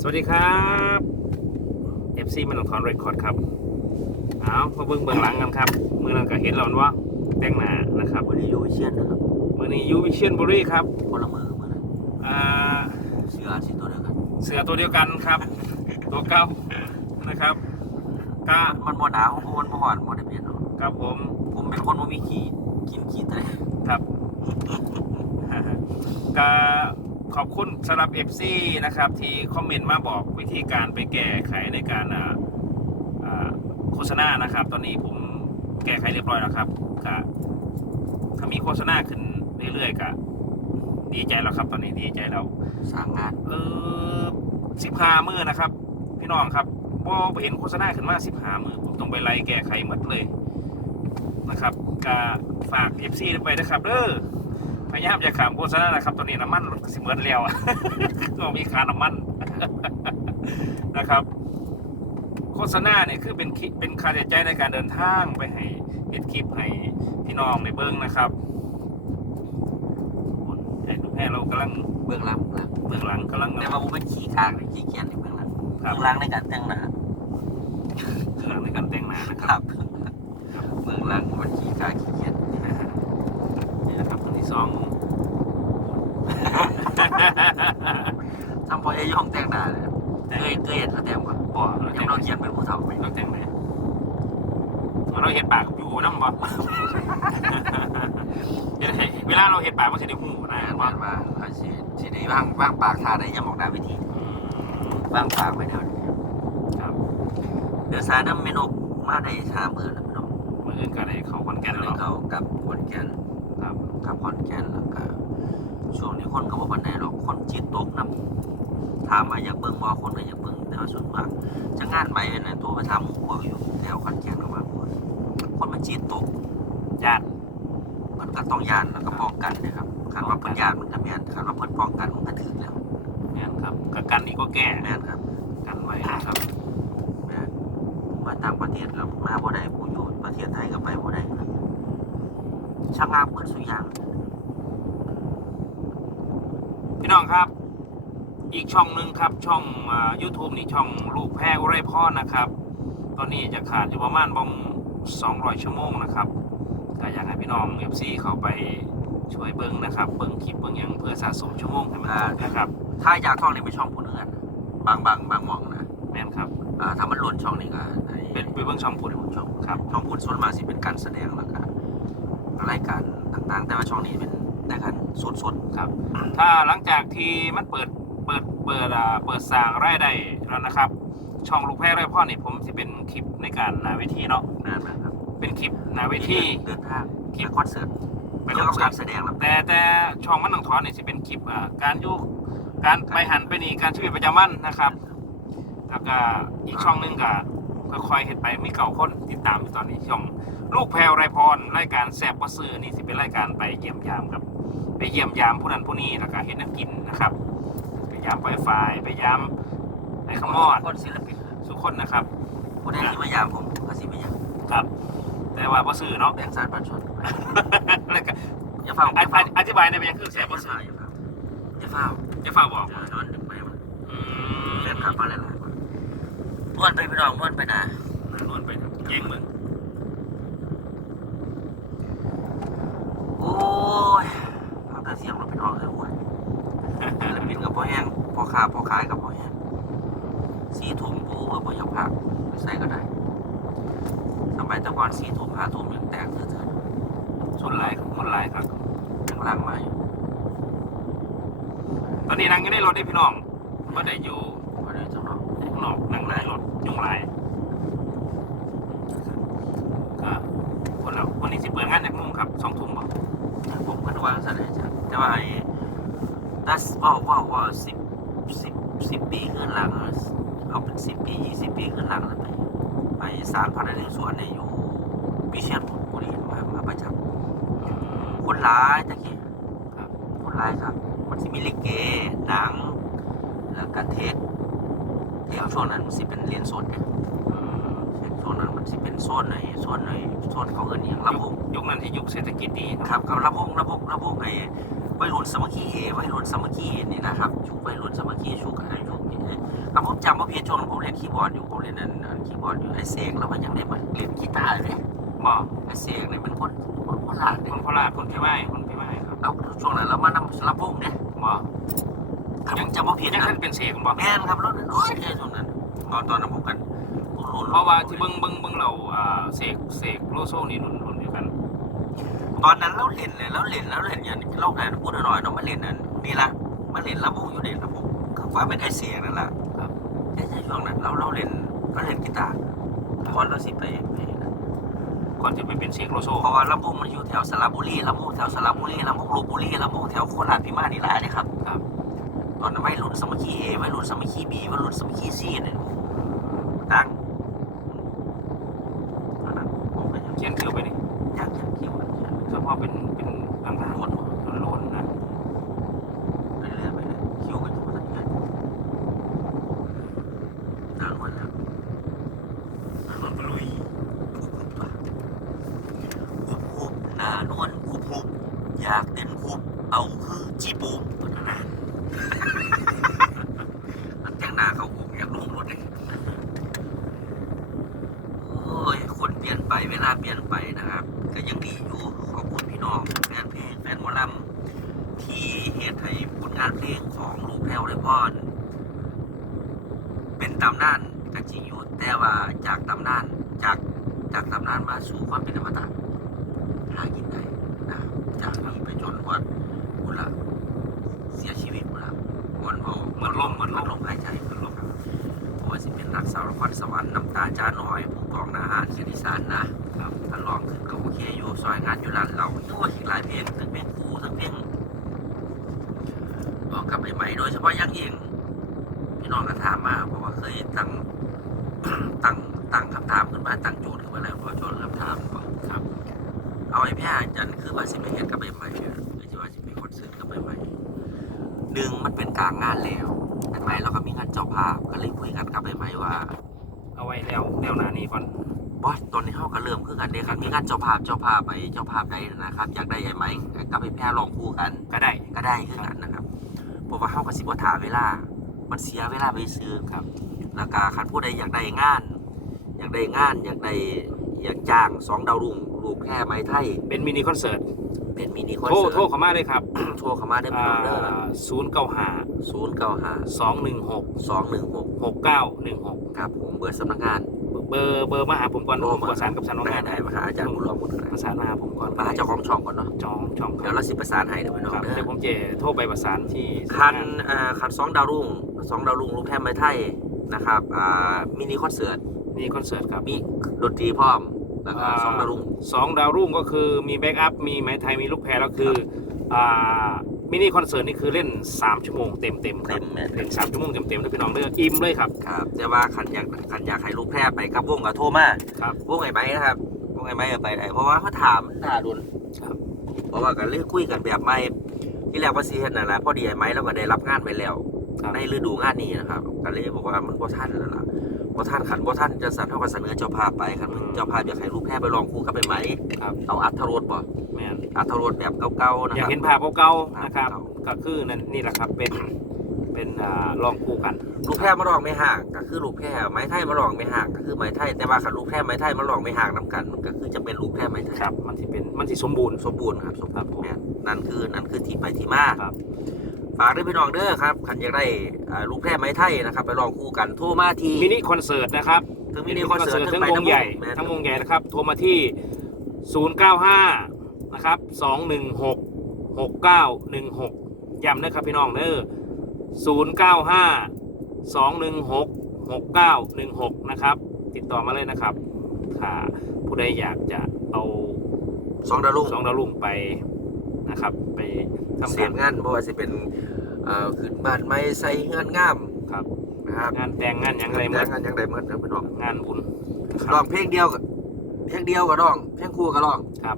สวัสดีครับ FC มันของทอนเรคคอร์ดครับ เอามาเบิ่งเบื้องหลังกันครับมือนั้นก็เห็นแล้วว่าแต่งหน้านะครับวันนี้ยูวิเชียนนะครับมือนี้ยูวิเชียนบุรีครับคนละมือเหมือนกันอ่าเสือสีตัวเดียวกันเสือตัวเดียวกันครับ ตัวเก้านะครับก็มันบ่หนาวเพราะมันบ่หอนบ่ได้เปลี่ยนหรอกครับผม ผมเป็นคนบ่มีขี้กินขี้แต่ครับก็ ขอบคุณสำหรับ FC นะครับ ที่คอมเมนต์มาบอกวิธีการไปแก้ไขในการอ่าอ่าโฆษณานะครับ ตอนนี้ผมแก้ไขเรียบร้อยแล้วครับก็ถ้ามีโฆษณาขึ้นเรื่อยๆก็ดีใจแล้วครับ ตอนนี้ดีใจแล้วสร้างงานเออสิบห้ามือนะครับ พี่น้องครับพอเห็นโฆษณาขึ้นมาสิบห้ามือผมต้องไปไล่แก้ไขหมดเลยนะครับก็ฝาก FC ไปนะครับเด้อ พยายามจะขามโฆษณานะครับตอนนี้น้ำมันสิเหมือนแล้วอะต้องมีค่าน้ำมันนะครับ โฆษณาเนี่ยคือเป็นคิเป็นค่าใช้จ่ายในการเดินทางไปให้เฮ็ดคลิปให้พี่น้องในเบิ้งนะครับไอ้ลูกแพร่เรากำลังเบื้องหลังหลังเบื้องหลังกำลังแต่ว่าผมเป็นขี้กลางหรือขี้เกียจในเบื้องหลังครับเบื้องหลังในการแต่งหน้าเบื้องหลังในการแต่งหน้านะคครับรับเบื้องหลังมันขี้กลางขี้เกียจ นี่นะครับคนที่ สองทำพอยายองแต่งหน้าเลยเคยเคยเห็นเขาแต่งบ่บ่ยังเราเขียนเป็นผู้เฒ่าไปเราแต่งไหนเราเห็นปากอยู่น้ำบ่เห็นให้เวลาเราเห็นปากมันจะได้หูนะแม่นว่าว่าอาชีพที่ได้ว่างว่างปากทาได้ยังบอกได้วิธีว่างปากไว้เดี๋ยวนี้ครับ เดี๋ยวสายน้ำเมนกมาได้ชามือแล้วพี่น้องมืออื่นก็ได้เขาคอนแก่นเลแล้วยเนาะเขากับขอนแก่น ครับกับขอนแก่นแล้วก็ช่วงนี้คนก็บอกว่าไหนหรอกคนจีนตกน้ำถามมาอยากเบิ่งบ่คนก็อยากเบิ่งแต่ว่าส่วนมากจะงานไปเนี่ยตัวไปถามหมู่พวกอยู่แถวขอนแก่นก็ว่าคนคนมันจีนตกญาติมันก็ต้องยานแล้วก็ป้องกันนะครับคันว่าเพิ่นยานมันก็แม่นคันว่าเพิ่นป้องกันมันก็ถึงแล้วเนี่ยครับกับกันนี่ก็แก้แม่นครับ กันไว้นะครับแม่นมาต่างประเทศแล้วมาบ่ได้ผู้อยู่ประเทศไทยก็ไปบ่ได้ครับ ชะงักเบิดสุอย่าง พี่น้องครับ อีกช่องหนึ่งครับ ช่องยูทูบนี่ช่องลูกแพรอุไรพรนะครับ ตอนนี้จะขาดอยู่ประมาณบง200ชั่วโมงนะครับก็อยากให้พี่น้อง FC เข้าไปช่วยเบิ้งนะครับเบิ้งคลิปเบิ้งหยังเพื่อสะสมชั่วโมงให้มันครบนะครับ ถ้าอยากท่องนี่ไปช่องผู้เนื่อนบางบางบางหมองนะแม่นครับอ่าถ้ามันหล่นช่องนี้ก็ไอ้เป็นไปเบิ้งช่องพูดช่องครับช่องพูดส่วนมากสิเป็นการแสดงแล้วก็รายการต่างๆ แต่ว่าช่องนี้เป็นรายการสดครับ ถ้าหลังจากที่มันเปิดเปิดเปิดอ่าเปิดสร้างรายได้แล้วนะครับ ช่องลูกแพรไรพ่อนี่ผมจะเป็นคลิปในการหนาเวทีเนาะๆนั่นนะครับเป็นคลิปหนาเวที เดินทางคลิป ไปคอนเสิร์ตไปเกี่คยวอกันบเสิการ์รตแสดงแล้วแต่แต่ช่องมันหนังถอนเนี่ยจะเป็นคลิปอ่าการอยุการไปหันไปนี่การชีวิตประจำวันนะครับแล้วก็อีกช่องหนึงก็ ค่อยๆเห็นไปมีเก่าคนติดตามอยู่ตอนนี้ช่องลูกแพรไรพรรายการแซบประซื้อนี่สิเป็นรายการไปเยี่ยมยามครับ ไปเยี่ยมยามผู้นั้นผู้นี้แล้วก็เห็นนักกินนะครับไปยามไฟไฟไปยามไอ้ขมอดคนศิลปินทุกคนนะครับผู้ใดที่มายามผมก็สิมายามครับ แต่ว่าประซื้อเนาะแบ่งสารปันชนแล้วก็อย่าเฝ้าอธิบายอธิบายในเป็นยังคือแซบประซื้ออย่าเฝ้าจะฝากบอกอย่าเฝ้าย้อนดึกไปมันอืมแฟนคลับมาหลายๆคน ม้วนไปพี่น้องม้วนไปนะนวลไปเย่งมึงโอ้ยทำแต่เสียงเราเป็นออกเลยโอ้ยศิลปินกับพ่อแห้งพ่อค้าพ่อขายกับพ่อแห้งสีถุงโอ้ยพ่ออยากพักใส่ก็ได้สมัยตะก่อนสีถุงหาถุงยังแตกเถื่อนชนหลายคนหลายครับๆยังล่างมาอยู่ตอนนี้นั่งอยู่ในรถได้พี่น้องไม่ได้อยู่จังเนาะ ข้างนอกนั่งในรถยุงหลายก็คนเราวันนี้สิเปิดงานจากโมุ่งครับสองทุ่มบ่ ผมก็วางซะเลยจ้ะแต่ว่าไอ้ดัสว่าว่าว่าสิบสิบสิบปีขึ้นหลังอะเอาเป็นสิบปียี่สิบปีขึ้นหลังแล้วไปไป สารพันธุ์ในสวนในยอยู่วิเชียรบุรีมามาประจำคนร้ายตะกี้ครับคนร้ายครับ มันสิมีลิเกหนัง แล้วก็เทศเทศช่วงนั้นมันสิเป็นเรียนสดเนี่ยเทศช่วงนั้นมันสิเป็นโซนในโซนในโซนเขาเอิ้นอหย่างลำวงยุคนั้นที่ยุคเศรษฐกิจดีเนาะครับกับระบบระบบระบบไอ้วัยรุ่นสามัคคีวัยรุ่นสามัคคีนี่นะครับชุกวัยรุ่นสามัคคีชุกไอ้ชุกนี่ไอ้วิตช่วงนั้นผมเล่นคีย์บอร์ดอยู่ผมเล่นอันอัน คีย์บอร์ดอยู่ไอเสกแล้วมันยังได้มาเล่นกีตาร์เลยบอกไอเสกเนี่ยเป็นคนคนโคราชคเนี่ยนโคราชคนพี่ไม้คนพี่ไม้ครับแล้วช่วงนั้นเรามานำลำวงเนี่ยบอกยังจำว่าผิดยังนะท่านเป็นเสกบอกแม่นครับรถน้อยแค่ช่วงนั้นตอนตอนนั้นผมกันรุ่นๆเพราะว่าที่เบิ้งเบิ้งเบิ้งเราอ่าเสกเสกโลโซนี่รุ่นรุ่นเดียวกัน ตอนนั้นเราเล่นเลยเราเล่นแล้วเล่นอย่างเล่าไหนพูดหน่อยๆเนาะมาเล่นนั่นนี่ละมาเล่นลำวงอยู่เด่นลำวงคือว่าเป็นไอเสกนั่นแหละครับใช่ใช่ช่วงนั้นเราเราเล่น เราเล่นกีตาร์ก่อนเราสิไปไปนั่นก่อนจะไปเป็นเสกโลโซเพราะว่าลำวงมันอยู่แถวสระบุรีลำวงแถวสระบุรีลำวงลบบุรีลำวงแถวโคราชพิมานนี่แหละนี่ครับครับ ตอนนั้นไม่รุ่นสามัคคีเอไม่รุ่นสามัคคีบีไม่รุ่นสามัคคีซีเนี่ยดังตอนนั้นผมก็ยังเขียนคิวไปนี่อยากอยากคิดว่าเฉพาะเป็นเป็นต่างๆโหดโลนๆนะ เรื่อยๆไปเลยคิวกันอยู่สักเดือนนานวันแล้วนวลลุยคุบคุบหนานวลคุบคุบอยากเต้นคุบเอาคือจีปูมนานมันแจ้งหนาเขาผมอยากลงรถเลยโอ้ย คนเปลี่ยนไป เปลี่ยนไปนะครับก็ยังดีอยู่ขอบคุณพี่น้องแฟนเพลงแฟนมอลำที่เหตุให้ผลงานเพลงของลูกแพรวเลยพอนเป็นตำนานก็จริงอยู่แต่ว่าจากตำนานจากจากตำนานมาสู่ความเป็นอมตะหากินได้นะจากนี้ไปจนวันบุละเสียชีวิตบุละวันโอเหมือนลมเหมือนลลมลมหายใจเหมือนลมเพราะว่าสิเป็นรักสาวรพัดสวรรค์น้ำตาจ้าน้อย ผู้กองนาหารเสียดิสานนะ เคอยู่ซอยงานอยู่ร้านเราโอ้ยหลายเพลงทั้งเพลงครูทั้งเพลงออกกับใหม่ๆโดยเฉพาะยังเองพี่น้องก็ถามมาเพราะว่าเคยตั้งตั้งตั้งคำถามขึ้นมาตั้งโจทย์ขึ้นมาแล้วพอโจทย์คำถามครับ เอาไอ้พี่อาจันคือว่าสิไปเห็นกับใหม่ๆเนี่ยหรือว่าสิไปคอนเสิร์ตกับใหม่ๆหนึ่งมันเป็นกลางงานแล้วใช่ไหมเราก็มีงานเจ้าภาพก็เลยคุยกันกับใหม่ๆว่า เอาไว้แล้วแล้วหน้านี้ก่อน บอสตอนนี้เขาก็เริ่มคือกันเด็กันมีงานเจ้าภาพเจ้าภาพไปเจ้าภาพใดนะครับ อยากได้ไอ้ไหมกับไอ้แพร่ลองคู่กันก็ได้ก็ได้คือกันนะครับเพราะว่าเขาก็สิบว่าถาเวลา มันเสียเวลาไปซื้อครับ แล้วก็คันผู้ใดอยากได้งาน อยากได้งานอยากได้อยากจ้างสองดาวรุ่งลูกแค่ไม้ไทยเป็นมินิคอนเสิร์ตเป็นมินิคอนโทรเสิร์ตโทรเข้ามาเลยครับโชว์เข้ามาได้ไหมน้องเด้อศูนย์เก้าห้าศูนย์เก้าห้าสองหนึ่งหกสองหนึ่งหกหกเก้าหนึ่งหกครับผมเบอร์สำนักงาน เบอร์เบอร์มาหาผมก่อนผมประสานกับสำนักได้งานได้มาหาอาจารย์บุญรอดบุญเลยประสานมาหาผมก่อนมาหาเจ้าของช่องก่อนเนาะจองจองคเดี๋ยรัวบเราสิประสานให้เดี๋ยวไปน้องครับเด้อเดี๋ยวผมจะโทรไปประสานที่สำคักนงาอ่าคันสองดาวรุ่งสองดาวรุ่งลูกแพร่ไม้ไทยนะครับอ่ามินิคอนเสิร์ตมินิคอนเสิร์ตครับมีดนตรีพร้อมแล้วก็สองดาวรุ่งสองดาวรุ่งก็คือมีแบ็กอัพมีไหมไทยมีลูกแพรแล้วคืออ่า มินิคอนเสิร์ตนี่คือเล่น 3 ชั่วโมงเต็มเต็มๆคเต็รับมแม่นเล่น3ชั่วโมงเต็มเต็มๆด้วยพี่น้องเด้ออิ่มเลยครับครับแต่ว่าคันอยากคันอยากให้ลูกแพร่ไปกับวงกับโทรมาครับ วงไอ้ไม้นะครับวงไอ้ไม้ก็ไปได้เพราะว่าเขาถามด่าดุนครับ เพราะว่ากันเรื่องคุยกันแบบไม่ที่แรกว่าซีเฮ็ดนั่นแหละพอดีไอ้ไม้เราก็ได้รับงานไปแล้ว ครับ ในฤดูงานนี้นะครับก็เลยบอกว่ามันบ่ทันแล้วล่ะ บ่ทันขันบ่ทันจะสั่นเท่ากับเสนอเจ้าภาพไปครับเจ้าภาพอยากให้ลูกแพร่ไปลองคู่กับไอ้ไม้ครับ เอาอัธรสบ่แม่นอัธรสแบบเก่าๆนะอคยากรับ เห็นภาพเก่าๆนะครับภาพเก่าก็คือนั่นนี่แหละครับเป็นเป็นอ่าลองคู่กัน ลูกแพร่มาลองไม่ห่างก็คือลูกแพร่ไม้ไทยมาลองไม่ห่างก็คือไม้ไทยแต่ว่าขันลูกแพร่ไม้ไทยมาลองไม่ห่างนํกันมันก็คือจะเป็นลูกแพร่ไม้ไทยครับ มันสิเป็นมันสิสมบูรณ์ สมบูรณ์ครับสมครับบูรณ์แม่นนั่นคือนั่นคือที่ไปที่มาครับ ฝากด้วยพี่น้องเด้อครับขันอยากได้อ่าลูกแพร่ไม้ไทยนะครับ ไปลองคู่กันโทรมาที่มินิคอนเสิร์ตนะครับถึงมินิคอนเสิร์ตทั้งไปวงใหญ่แม่นทั้งวงใหญ่นะครับโทรมาที่ 095 นะครับ216 6916ย้ำนะครับพี่น้องเด้อ095 216 6916 นะครับ ติดต่อมาเลยนะครับ ถ้าผู้ใดอยากจะเอาสองดาวรุ่งสองดาวรุ่งไป นะครับ ไปทำเสีกายรงงานบ่ว่าสิเป็นอ่าขึ้นบ้านไม้ใส่เฮือนงามครับนะครับงานแต่งงานหยังไรหมดงานหยังไดหมดนะพี่น้องงานบุญนะคร้อรับงเพลงเดียวกับเพลงเดียวก็ร้อง เพลงคู่ก็ร้องครับ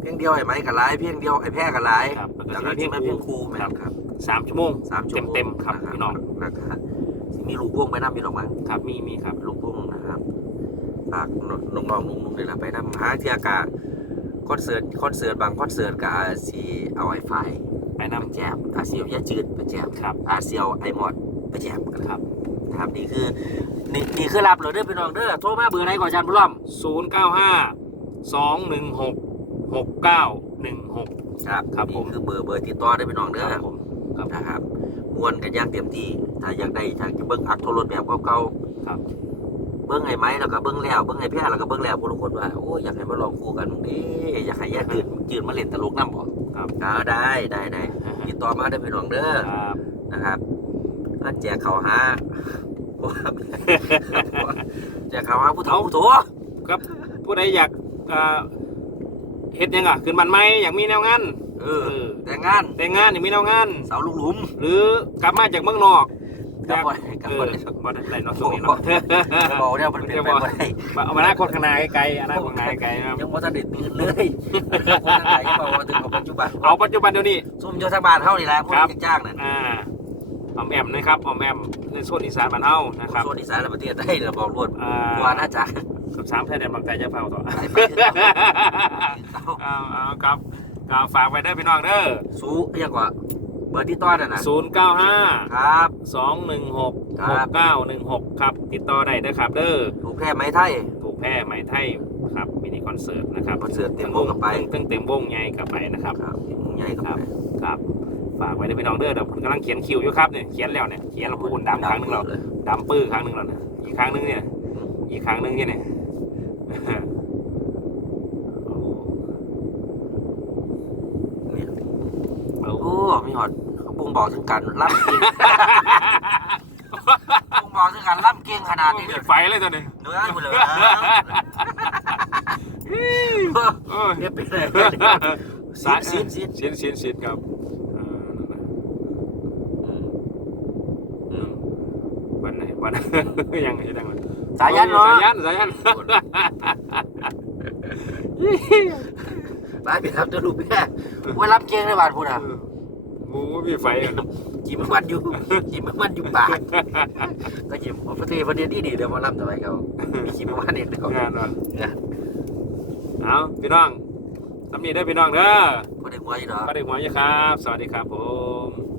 เพลงเดียวไอ้ไม้ก็หลายเพลงเดียวไอ้แพ้ก็หลายครับแล้วก็ก็จะที่มีมาเพเพลลงงคู่แม่นครับสามชั่วโมงสามชั่วโมงเต็มๆครับพี่น้องนะครับสิมีลูกวงไปนำมีหรอกมั้งครับมีมีครับลูกวงนะครับฝากน้องๆนุ่งๆเลยล่ะไปนำหาเที่ยกา คอนเสิร์ตคอนเสิร์ตบางคอนเสิร์ตก็อาจสิเอาไอ้ไฟไปไปนำแจมอาเซียวยาจืดไปแจมครับอาเซียวไอหมอดไปแจมกันครับนะครับนี่คือนี่นี่คือรับเลยเด้อพี่น้องเด้อโทรมาเบอร์ไหนก่อนอาจารย์บุญล้อมศูนย์เก้าห้าสองหนึ่งหกหกเก้าหนึ่งหกครับครับผมนี่คือเบอร์เบอร์ติดต่อได้อพี่น้องเด้อผมครับนะครับมวนกันอย่างเต็มที่ถ้าอยากได้อยากจะเบิ้งอักโทรรถแบบเก่าๆครับ เบิ้งไห้ไหมแล้วก็เบิ้งแล้วเบิ้งไห้แพ้แล้วก็เบิ้งแล้วพวกทุกคนว่าโอ้ยอยากให้มาลองคู่กันมึงดิอยากให้แยกจืดจืดมาเล่นตลกน้ำบ่ครับก็ได้ได้ได้ติดต่อมาได้อพี่น้องเด้อครับนะครับถ้าแจกเขาวหาแจกเขาวหาผู้เฒ่าผู้โถครับผู้ใดอยากเอ่อเฮ็ดหยังอะขึ้นบ้านใหม่อยากมีแนวงานเอเอออแต่งงานแต่งงานอยากมีแนวงาน เสาลูกหลุม หรือกลับมาจากเมืองนอก กลับบ่กลับเอบ่อได้บ่ได้ไรเนาะช่วงนี้เนาะจะบอกเนี่ยมันเป็นไปบ่ได้เอามาหน้าคนข้างหน้าไกลๆอนาคตข้างหน้าไกลๆนะครับยังบ่ทันได้ตื่นเลยคนทั้งหลายยังบอกว่าถึงเอาปัจจุบันเอาปัจจุบันเดี๋ยวนี้ซุ่มโยธบาลเฮานี่แหละคนครับที่จ้างนั่นอ่าออมแอมนะครับออมแอมในส่วนอีสานบ้านเฮานะครับโซนอีสานและประเทศได้เราบอกรวดอ่าว่าน่าจะกับสามแพร่แดนบางใจจะเฝ้าต่อไปไปเถอะเอาเอาเอาครับก็ฝากไว้ได้อพี่น้องเด้อสู้เรียกว่า เบอร์ที่ต้อนนั่นน่ะศูนย์เก้าห้าครับ สองหนึ่งหกครัหบกเก้าหนึ่งหกครับ ติดต่อได้นะครับ เด้อถูกแค่ไหมไทยถูกแพร่ไหมไทยครับมินิคอนเสิร์ตนะครับคอนเสิร์ตเต็มวงกับไปตั้งเต็มวงใหญ่กับไปนะครับครับมุงใหญ่กับไปครับฝากไว้ด้วยพี่น้องเด้อเดี๋ยวผมกำลังเขียนคิวอยู่ครับเนี่ยเขียนแล้วเนี่ยเขียนแล้วพูดดำครั้งหนึงแล้วเลยดำปื้อครั้งหนึงแล้วเนี่ยอีกครั้งหนึงเนี่ยอีกครั้งหนึงเนี่ยเนี่ยโอ้โห โอ้มีหอดเขา บุงบอกถึงกันล่ำเก่งบุงบอกถึงกันล่ำเก่งขนาดนี้มีเด้อไฟเลยตัวนี้เนื้อหมดเลยโอ้ยเนี่ยเป็นเลยสายซีดซีดซีดซีดซีดครับเออนั่นน่ะอืมวันไหนวันยังจะดังเลยสายันเนาะสายันสายันไปไปครับจะรูปแม่ว่าล่ำเก่งในบ้านพูดอะ โอ้มีไฟอะจิ้มมันอยู่ จิ้มมันอยู่ปากก็จิ้มประเทศประเทศดีดีเดี๋ยวมาล่ำทำไมเขามีจิ้มมันเด็ดเดียวงานนอนเนี่ยเอาพี่น้องทำนี้ได้อพี่น้องเด้อก็ได้หัวอยู่เนาะก็ได้หัวอยู่ครับ สวัสดีครับผม